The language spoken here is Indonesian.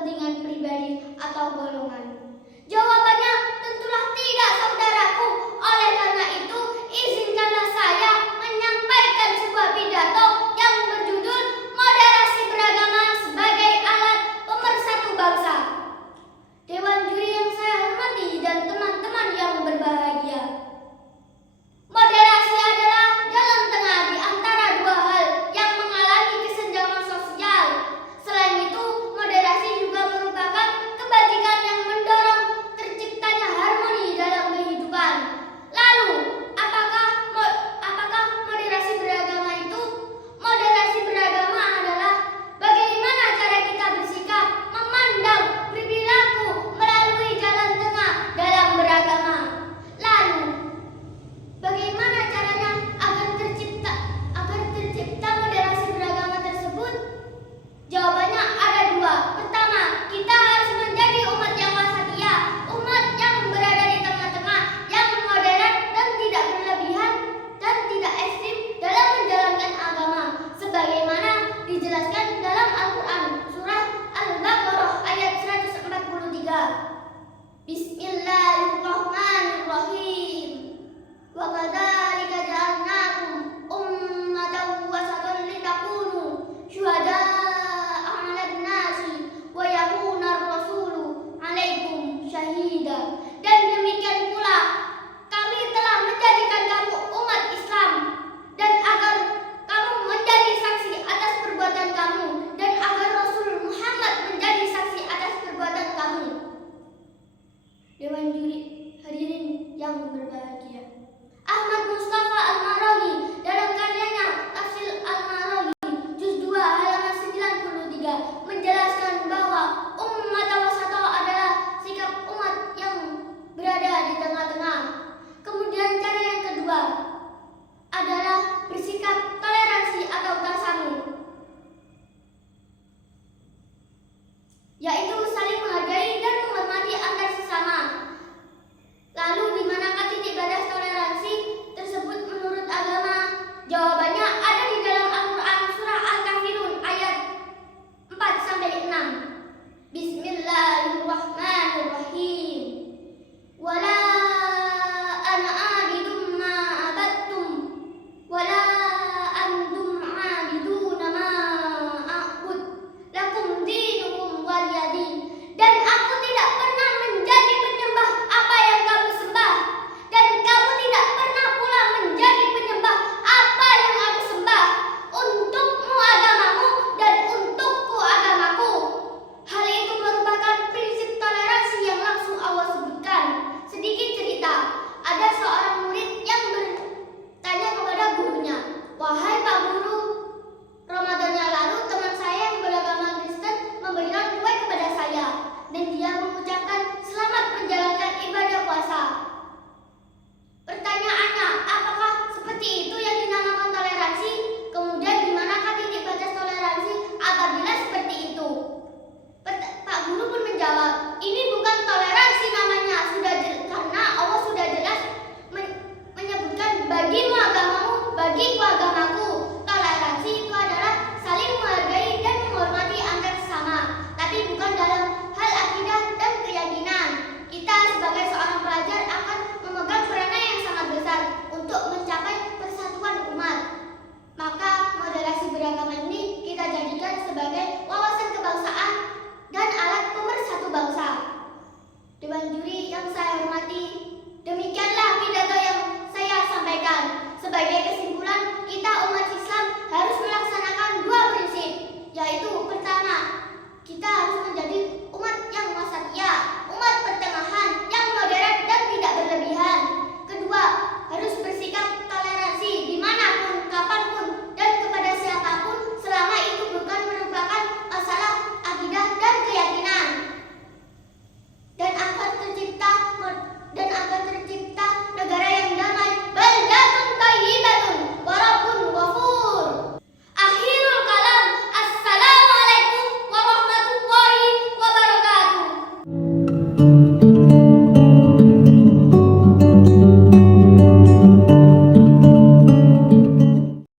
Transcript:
kepentingan pribadi atau golongan? Jawabannya tentulah tidak, saudaraku. Oleh karena itu, izinkanlah saya menyampaikan sebuah pidato yang berjudul Moderasi Beragama sebagai Alat Pemersatu Bangsa. Dewan juri yang saya hormati dan teman-teman yang berbahagia. Moderasi adalah jalan tengah di antara dua hal yang mengalami kesenjangan sosial. Selain itu, moderasi juga merupakan kebajikan yang mendorong terciptanya harmoni dalam kehidupan. Lalu, apakah moderasi beragama itu? Moderasi beragama adalah bagaimana cara kita bersikap, memandang, berperilaku melalui jalan tengah dalam beragama. Lalu, bagaimana caranya agar tercipta moderasi beragama tersebut? Jawabannya ada dua. Pertama, kita harus menjadi umat yang wasatiyah, umat yang berada di tengah-tengah, yang moderat dan tidak berlebihan dan tidak ekstrim dalam menjalankan agama, sebagaimana dijelaskan dalam Al-Quran surah Al-Baqarah ayat 143. Bismillahirrahmanirrahim. Wa kadzalika ja'alnakum ummatan wasatan litakunu syuhada'a 'alan nasi wa yakuna ar-rasulu 'alaikum syahida. Dan demikian pula kami telah menjadikan kamu umat Islam, dan agar kamu menjadi saksi atas perbuatan kamu, dan agar Rasul Muhammad menjadi saksi atas perbuatan kamu. Dewan juri hadirin yang berbahagia, Ahmad Mustafa Al-Maraghi dalam karyanya Tafsir Al-Maraghi juz 2 halaman 93 menjelaskan bahwa ummat wasata adalah sikap umat yang berada di tengah-tengah. Kemudian cara yang kedua adalah bersikap toleransi atau tasamuh, yaitu saling menghargai dan menghormati antar sesama. Lalu di manakah titik batas toleransi tersebut menurut agama? Jawabannya ada di dalam Al-Quran surah Al-Kafirun ayat 4-6. Bismillahirrahmanirrahim. Wala ana abidum ma abattum wala antum abiduna ma a'bud lakum dinukum waliyadin. Dan aku tidak pernah menjadi penyembah apa yang kamu sembah, dan kamu tidak pernah pula menjadi penyembah apa yang aku sembah. Untukmu agamamu dan untukku agamaku. Hal itu merupakan prinsip toleransi yang langsung Allah sebutkan. Sedikit cerita, ada seorang murid yang bertanya kepada gurunya, "Wahai Pak Guru, Ramadan yang lalu teman saya yang beragama Kristen memberikan kue kepada saya, dan dia mengucapkan selamat menjalankan ibadah puasa." Pertanyaannya, apakah seperti itu yang dinamakan toleransi? Kemudian di manakah titik batas toleransi apabila seperti itu? Pak Guru pun menjawab, ini bukan toleransi namanya, karena Allah sudah jelas menyebutkan bagimu agamamu, bagiku agamaku. Toleransi itu adalah saling menghargai dan menghormati antar sesama, tapi bukan dalam hal akidah dan keyakinan. Kita sebagai seorang pelajar akan memegang peranan yang sangat besar untuk mencapai persatuan umat. Maka moderasi beragama ini kita jadikan sebagai wawasan kebangsaan